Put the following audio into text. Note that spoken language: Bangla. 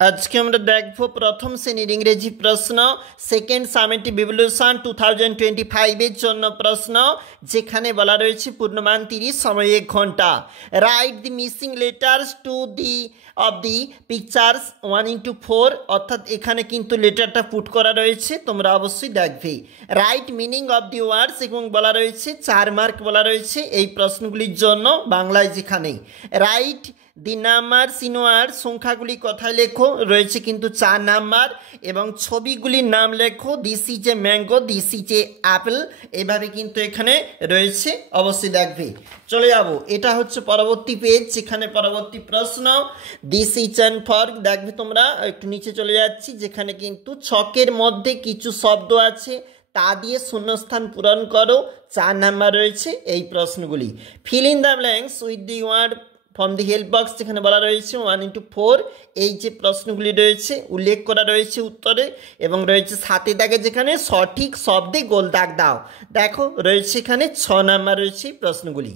আজকে আমরা দেখব প্রথম শ্রেণীর ইংরেজি প্রশ্ন সেকেন্ড সামেটিভ ইভ্যালুয়েশন 2025 এর জন্য প্রশ্ন যেখানে বলা রয়েছে পূর্ণমান 30 সময় 1 ঘন্টা। Write the missing letters to the of the pictures 1:4 অর্থাৎ এখানে কিন্তু লেটারটা পুট করা রয়েছে, তোমরা অবশ্যই দেখবে। রাইট মিনিং অফ দি ওয়ার্ডস এবং বলা রয়েছে 4 মার্ক বলা রয়েছে এই প্রশ্নগুলির জন্য বাংলায়। যেখানে রাইট দি নাম্বার সিনোয়ার সংখ্যাগুলি কথায় লেখো রয়েছে কিন্তু 4 নাম্বার এবং ছবিগুলির নাম লেখো this is a mango, this is a Apple, এভাবে কিন্তু এখানে রয়েছে, অবশ্যই দেখবে। চলে যাব, এটা হচ্ছে পরবর্তী পেজ যেখানে পরবর্তী প্রশ্ন দিস ইজ অ্যান্ড ফর। দেখবে তোমরা একটু নিচে চলে যাচ্ছি যেখানে কিন্তু ছকের মধ্যে কিছু শব্দ আছে তা দিয়ে শূন্যস্থান পূরণ করো। 4 নাম্বার রয়েছে এই প্রশ্নগুলি। Fill in the blanks with the word from the help box যেখানে বলা রয়েছে 1:4 এই যে প্রশ্নগুলি রয়েছে উল্লেখ করা রয়েছে উত্তরে এবং রয়েছে 7 দাগে যেখানে সঠিক শব্দে গোল দাগ দাও। দেখো রয়েছে এখানে 6 নাম্বার রয়েছে প্রশ্নগুলি।